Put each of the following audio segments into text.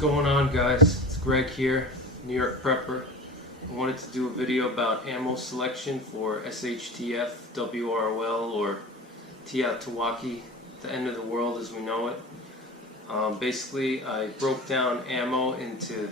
going on, guys? It's Greg here, New York Prepper. I wanted to do a video about ammo selection for SHTF, WROL, or Teotawaki, the end of the world as we know it. Basically, I broke down ammo into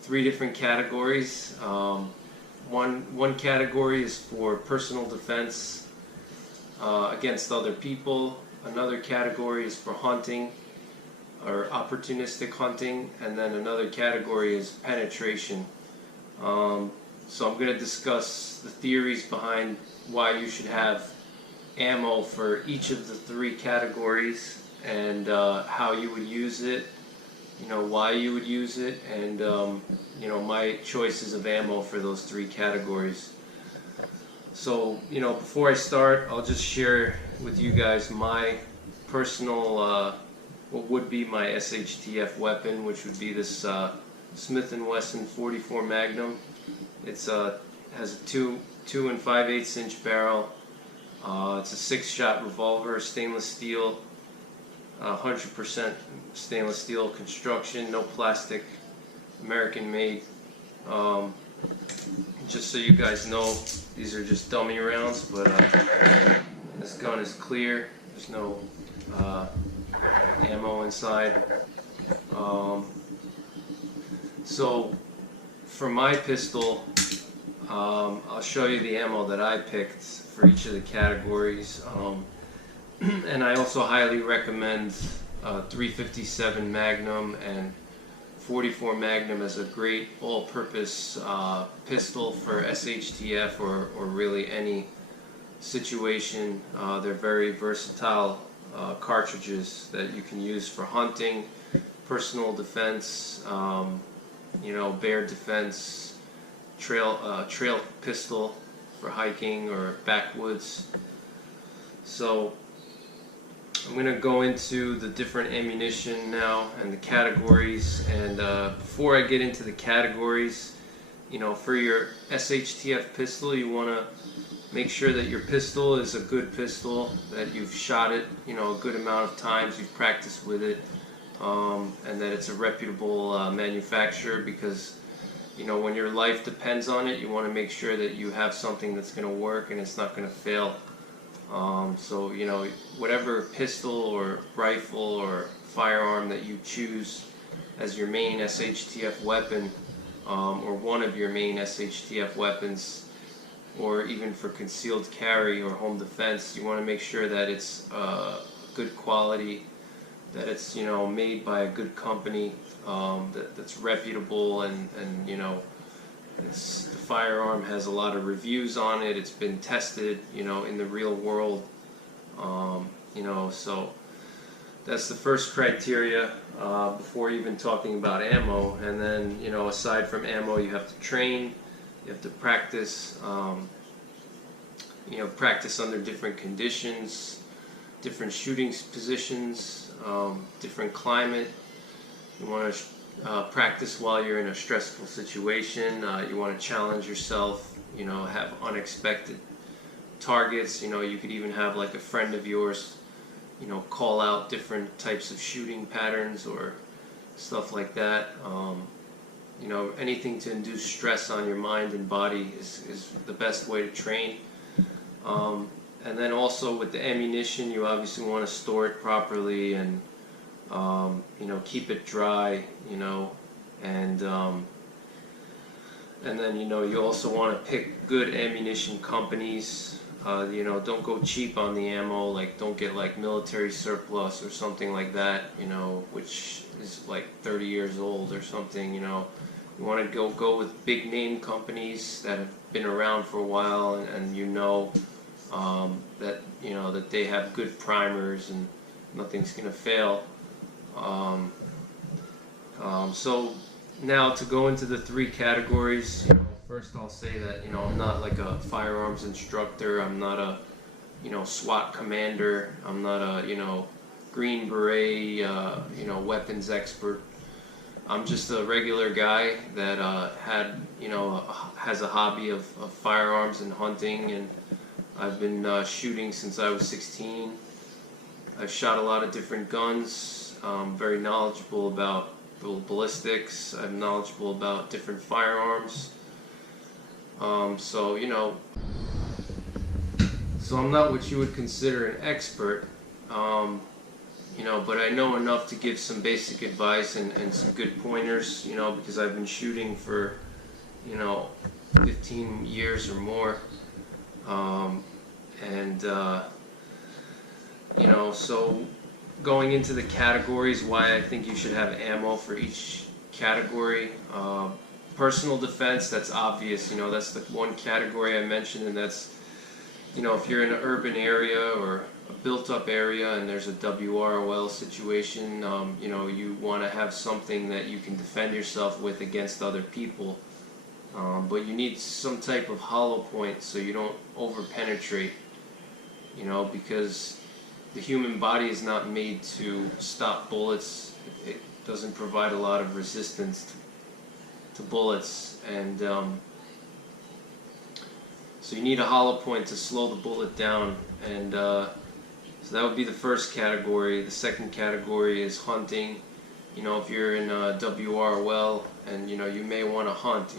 three different categories. One category is for personal defense against other people. Another category is for hunting or opportunistic hunting, and then another category is penetration. So I'm going to discuss the theories behind why you should have ammo for each of the three categories, and how you would use it, why you would use it, and my choices of ammo for those three categories. So before I start, I'll just share with you guys my personal what would be my SHTF weapon, which would be this Smith & Wesson 44 Magnum. It's has a 2 5/8 inch barrel. It's a 6-shot revolver, stainless steel, 100% stainless steel construction, no plastic, American made. Just so you guys know, these are just dummy rounds, but this gun is clear. There's no ammo inside. So for my pistol, I'll show you the ammo that I picked for each of the categories, and I also highly recommend 357 Magnum and 44 Magnum as a great all-purpose pistol for SHTF or really any situation. They're very versatile cartridges that you can use for hunting, personal defense, bear defense, trail pistol for hiking or backwoods. So I'm going to go into the different ammunition now and the categories, and before I get into the categories, for your SHTF pistol, you want to make sure that your pistol is a good pistol, that you've shot it a good amount of times, you've practiced with it, and that it's a reputable manufacturer, because when your life depends on it, you want to make sure that you have something that's going to work and it's not going to fail. So whatever pistol or rifle or firearm that you choose as your main SHTF weapon, or one of your main SHTF weapons, or even for concealed carry or home defense, you want to make sure that it's good quality, that it's made by a good company, that's reputable, and the firearm has a lot of reviews on it. It's been tested, in the real world. So that's the first criteria before even talking about ammo. And then, aside from ammo, you have to train, you have to practice, practice under different conditions, different shooting positions, different climate. You want to practice while you're in a stressful situation. You want to challenge yourself, have unexpected targets. You could even have like a friend of yours, call out different types of shooting patterns or stuff like that. Anything to induce stress on your mind and body is the best way to train. And then also with the ammunition, you obviously want to store it properly and keep it dry, and then you also want to pick good ammunition companies. Don't go cheap on the ammo. Like, don't get like military surplus or something like that, which is like 30 years old or something. You want to go with big name companies that have been around for a while, and that that they have good primers and nothing's gonna fail. So now to go into the three categories, first I'll say that I'm not like a firearms instructor. I'm not a SWAT commander. I'm not a Green Beret weapons expert. I'm just a regular guy that has a hobby of firearms and hunting, and I've been shooting since I was 16. I've shot a lot of different guns. I'm very knowledgeable about ballistics. I'm knowledgeable about different firearms. So I'm not what you would consider an expert, but I know enough to give some basic advice and some good pointers, because I've been shooting for, 15 years or more. So going into the categories, why I think you should have ammo for each category. Personal defense, that's obvious, that's the one category I mentioned, and that's, if you're in an urban area or a built-up area and there's a WROL situation, you want to have something that you can defend yourself with against other people. But you need some type of hollow point so you don't over-penetrate, because the human body is not made to stop bullets. It doesn't provide a lot of resistance to bullets, and so you need a hollow point to slow the bullet down, and so that would be the first category. The second category is hunting. If you're in WROL and you may want to hunt,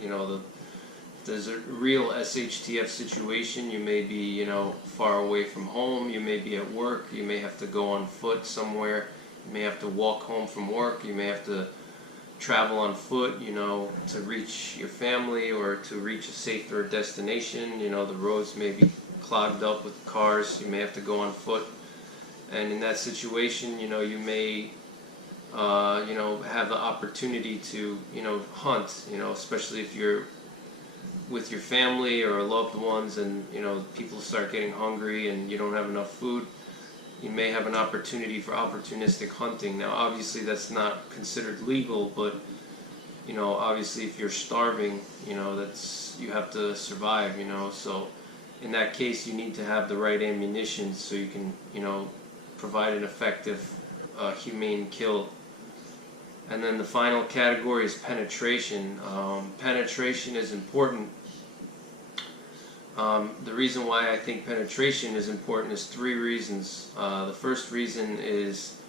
if there's a real SHTF situation, you may be far away from home, you may be at work, you may have to go on foot somewhere, you may have to walk home from work, you may have to travel on foot, to reach your family or to reach a safer destination. The roads may be clogged up with cars, you may have to go on foot, and in that situation, you may have the opportunity to hunt, especially if you're with your family or loved ones, and people start getting hungry and you don't have enough food. You may have an opportunity for opportunistic hunting. Now obviously that's not considered legal, but obviously if you're starving, you have to survive, so in that case you need to have the right ammunition so you can provide an effective humane kill. And then the final category is penetration. Penetration is important. The reason why I think penetration is important is 3 reasons. The first reason is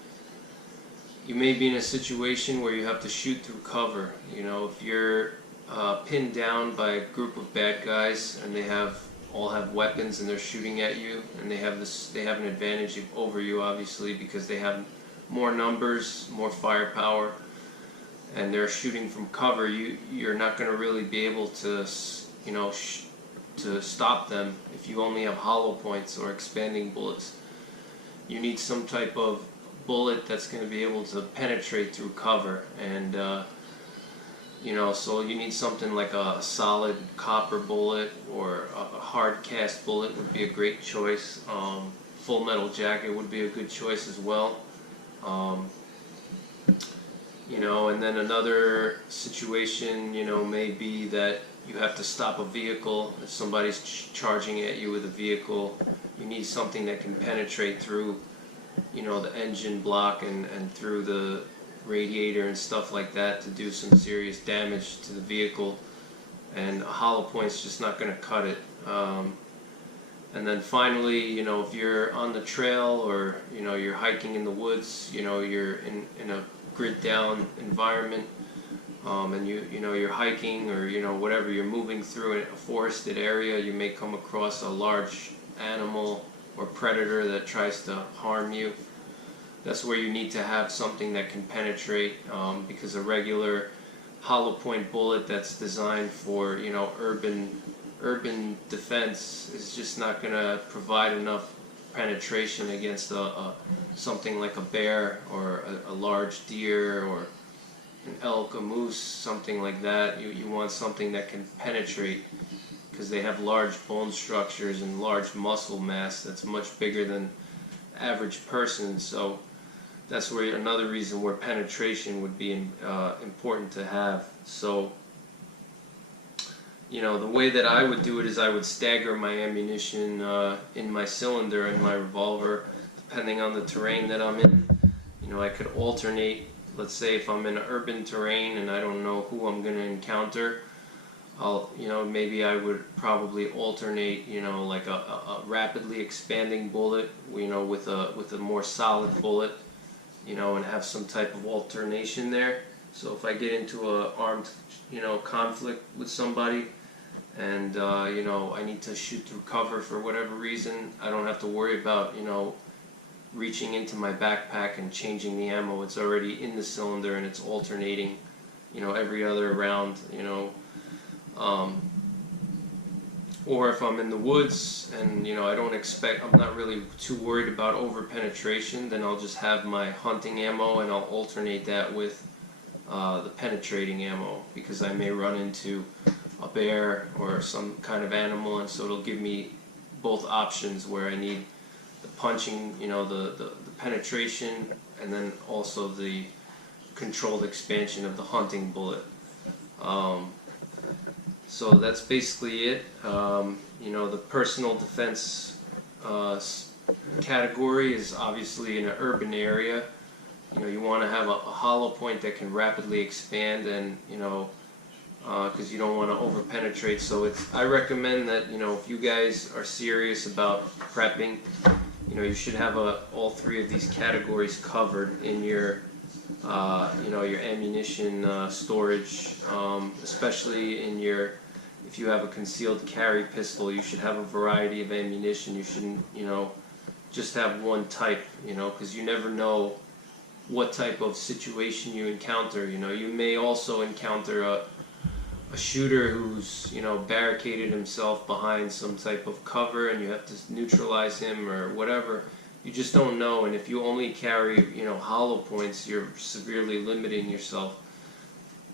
you may be in a situation where you have to shoot through cover. If you're pinned down by a group of bad guys and they all have weapons and they're shooting at you, and they have an advantage over you, obviously, because they have more numbers, more firepower, and they're shooting from cover. You're not going to really be able to to stop them if you only have hollow points or expanding bullets. You need some type of bullet that's going to be able to penetrate through cover, and so you need something like a solid copper bullet, or a hard cast bullet would be a great choice. Full metal jacket would be a good choice as well. And then another situation, may be that you have to stop a vehicle. If somebody's charging at you with a vehicle, you need something that can penetrate through, the engine block and through the radiator and stuff like that to do some serious damage to the vehicle. And a hollow point's just not going to cut it. And then finally, if you're on the trail, or you're hiking in the woods, you're in a grid down environment, and you're hiking, or whatever, you're moving through a forested area, you may come across a large animal or predator that tries to harm you. That's where you need to have something that can penetrate, because a regular hollow point bullet that's designed for urban defense is just not going to provide enough penetration against something like a bear, or a large deer, or an elk, a moose, something like that. You want something that can penetrate, because they have large bone structures and large muscle mass that's much bigger than average person. So that's where another reason where penetration would be important to have. So the way that I would do it is I would stagger my ammunition in my cylinder in my revolver, depending on the terrain that I'm in. I could alternate. Let's say if I'm in an urban terrain and I don't know who I'm going to encounter, maybe I would probably alternate, like a rapidly expanding bullet, with a more solid bullet, and have some type of alternation there. So if I get into a armed, conflict with somebody, and I need to shoot through cover for whatever reason, I don't have to worry about reaching into my backpack and changing the ammo. It's already in the cylinder and it's alternating every other round. Or if I'm in the woods and I'm not really too worried about over penetration, then I'll just have my hunting ammo and I'll alternate that with the penetrating ammo, because I may run into a bear or some kind of animal, and so it'll give me both options where I need the punching, the penetration, and then also the controlled expansion of the hunting bullet. So that's basically it. The personal defense category is obviously in an urban area. You want to have a hollow point that can rapidly expand, and because you don't want to over penetrate. So I recommend that if you guys are serious about prepping, you should have all three of these categories covered in your your ammunition storage, especially if you have a concealed carry pistol. You should have a variety of ammunition. You shouldn't just have one type, because you never know what type of situation you encounter. You may also encounter a shooter who's barricaded himself behind some type of cover, and you have to neutralize him or whatever. You just don't know, and if you only carry hollow points, you're severely limiting yourself.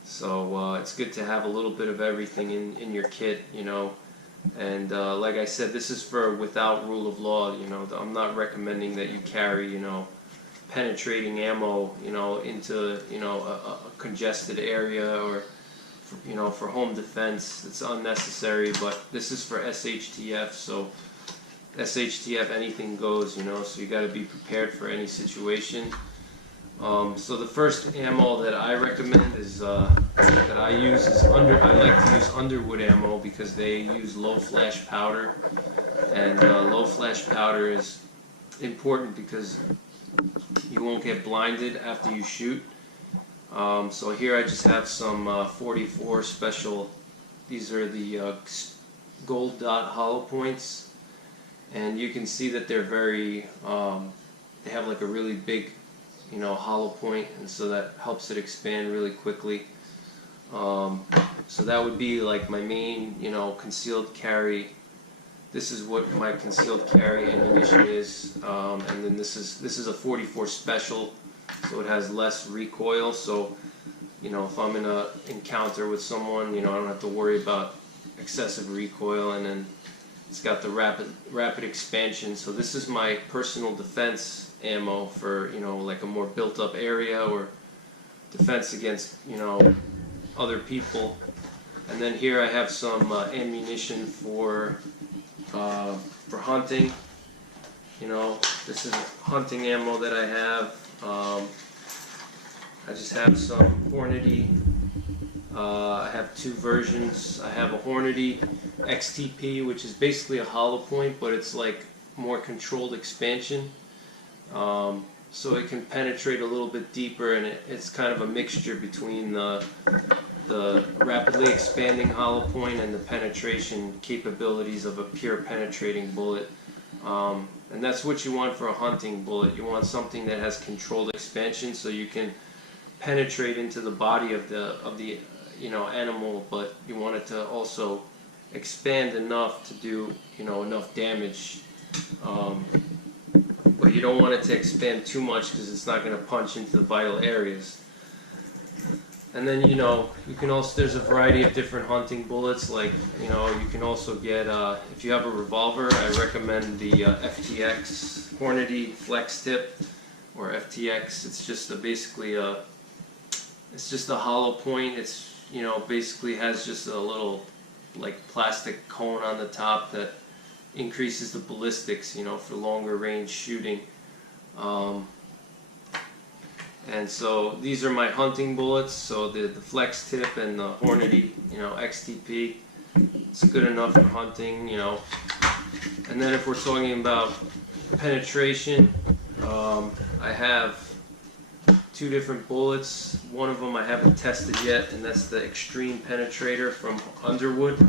So it's good to have a little bit of everything in your kit, and like I said, this is for without rule of law. I'm not recommending that you carry penetrating ammo into a congested area, or for home defense. It's unnecessary, but this is for SHTF, so SHTF, anything goes, so you got to be prepared for any situation. So the first ammo that I recommend is that I use is I like to use Underwood ammo, because they use low flash powder, and low flash powder is important because you won't get blinded after you shoot. So here I just have some 44 special. These are the gold dot hollow points, and you can see that they're very they have like a really big hollow point, and so that helps it expand really quickly. So that would be like my main concealed carry. This is what my concealed carry ammunition is, and then this is a 44 special, so it has less recoil. So if I'm in a encounter with someone, I don't have to worry about excessive recoil, and then it's got the rapid expansion. So this is my personal defense ammo for like a more built up area, or defense against other people. And then here I have some ammunition for hunting. This is hunting ammo that I have. I just have some Hornady. I have two versions. I have a Hornady XTP, which is basically a hollow point, but it's like more controlled expansion. So it can penetrate a little bit deeper, and it's kind of a mixture between the rapidly expanding hollow point and the penetration capabilities of a pure penetrating bullet. And that's what you want for a hunting bullet. You want something that has controlled expansion, so you can penetrate into the body of the animal, but you want it to also expand enough to do enough damage. But you don't want it to expand too much, because it's not going to punch into the vital areas. And then you can also, there's a variety of different hunting bullets. Like you can also get if you have a revolver, I recommend the FTX Hornady Flex Tip, or FTX. It's just it's just a hollow point. It's basically has just a little like plastic cone on the top that increases the ballistics, for longer range shooting. And so these are my hunting bullets. So the Flex Tip and the Hornady, XTP, it's good enough for hunting, And then if we're talking about penetration, I have two different bullets. One of them I haven't tested yet, and that's the Extreme Penetrator from Underwood.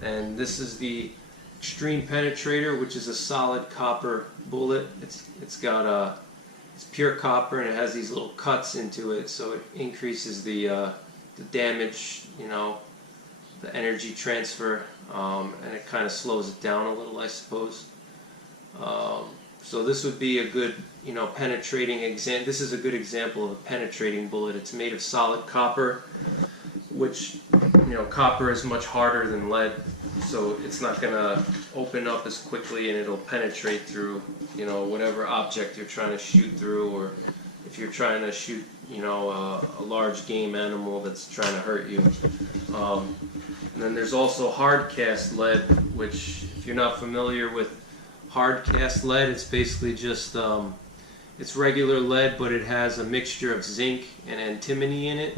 And this is the Extreme Penetrator, which is a solid copper bullet. It's pure copper, and it has these little cuts into it, so it increases the damage, you know, the energy transfer, and it kind of slows it down a little, I suppose. So this would be a good, you know, penetrating example. This is a good example of a penetrating bullet. It's made of solid copper, which, you know, copper is much harder than lead, so it's not going to open up as quickly, and it'll penetrate through, you know, whatever object you're trying to shoot through, or if you're trying to shoot, you know, a large game animal that's trying to hurt you. And then there's also hard cast lead, which, if you're not familiar with hard cast lead, it's basically just it's regular lead, but it has a mixture of zinc and antimony in it.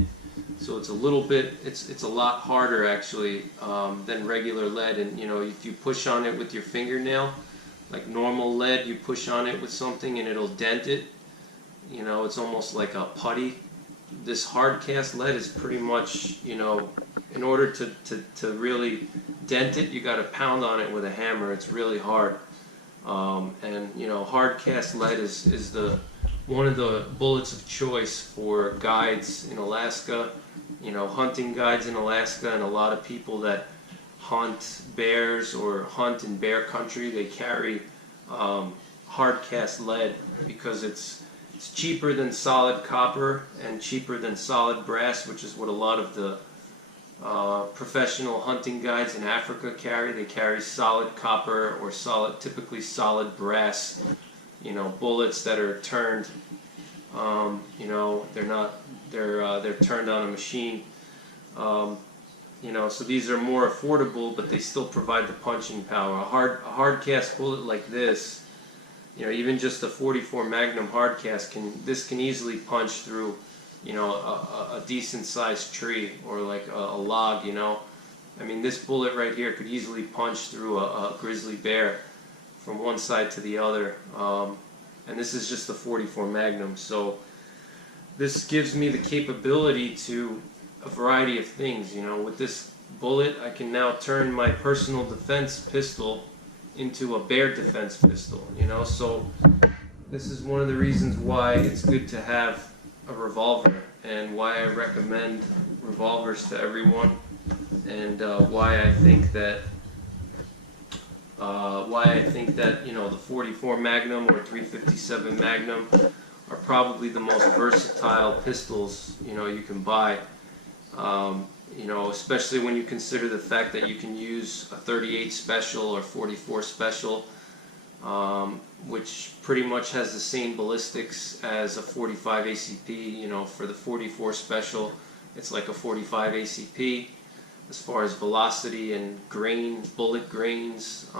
So it's a little bit, it's a lot harder actually than regular lead. And you know, if you push on it with your fingernail, like normal lead, you push on it with something and it'll dent it. You know, it's almost like a putty. This hard cast lead is pretty much, you know, in order to really dent it, you got to pound on it with a hammer. It's really hard. And you know, hard cast lead is one of the bullets of choice for guides in Alaska, you know, hunting guides in Alaska, and a lot of people that hunt bears or hunt in bear country, they carry hard cast lead because it's cheaper than solid copper and cheaper than solid brass, which is what a lot of the professional hunting guides in Africa carry. They carry solid copper or typically solid brass, you know, bullets that are turned, you know, they're turned on a machine. You know, so these are more affordable, but they still provide the punching power. A hard cast bullet like this, you know, even just a 44 Magnum hard cast can easily punch through, you know, a decent sized tree or like a log, you know. I mean, this bullet right here could easily punch through a grizzly bear from one side to the other. And this is just a 44 Magnum, so this gives me the capability to a variety of things. You know, with this bullet, I can now turn my personal defense pistol into a bear defense pistol, you know. So this is one of the reasons why it's good to have a revolver, and why I recommend revolvers to everyone, and why I think that you know, the 44 Magnum or 357 Magnum are probably the most versatile pistols, you know, you can buy. You know, especially when you consider the fact that you can use a 38 special or 44 special, which pretty much has the same ballistics as a 45 ACP. You know, for the 44 special, it's like a 45 ACP as far as velocity and bullet grains.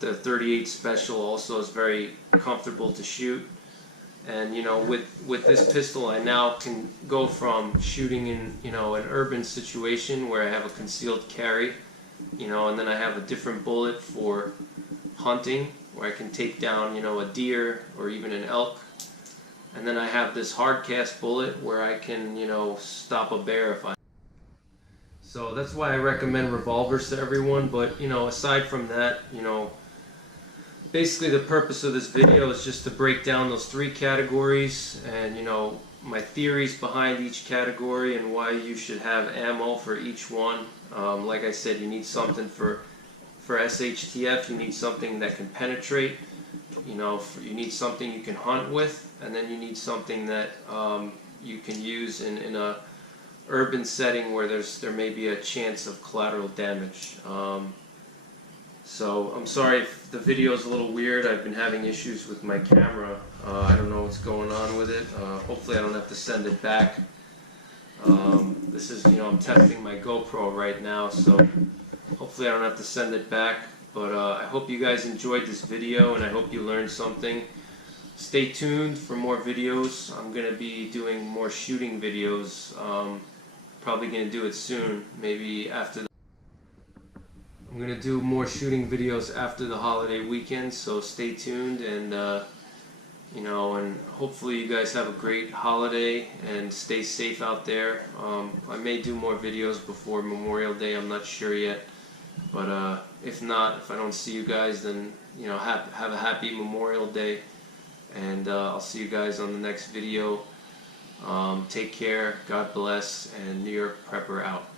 The 38 special also is very comfortable to shoot. And you know, with this pistol, I now can go from shooting in, you know, an urban situation where I have a concealed carry, you know, and then I have a different bullet for hunting where I can take down, you know, a deer or even an elk. And then I have this hard cast bullet where I can, you know, stop a bear if I. So that's why I recommend revolvers to everyone. But you know, aside from that, you know, basically the purpose of this video is just to break down those three categories, and you know, my theories behind each category and why you should have ammo for each one. Like I said, you need something for SHTF, you need something that can penetrate, you know, you need something you can hunt with, and then you need something that you can use in a urban setting where there may be a chance of collateral damage. So I'm sorry if the video is a little weird. I've been having issues with my camera. I don't know what's going on with it. Hopefully I don't have to send it back. This is, you know, I'm testing my GoPro right now, so hopefully I don't have to send it back. But I hope you guys enjoyed this video, and I hope you learned something. Stay tuned for more videos. I'm going to be doing more shooting videos. Probably going to do it soon, maybe after I'm going to do more shooting videos after the holiday weekend, so stay tuned, and and hopefully you guys have a great holiday and stay safe out there. I may do more videos before Memorial Day, I'm not sure yet, but if not, if I don't see you guys, then have a happy Memorial Day, and I'll see you guys on the next video. Take care, God bless, and New York Prepper out.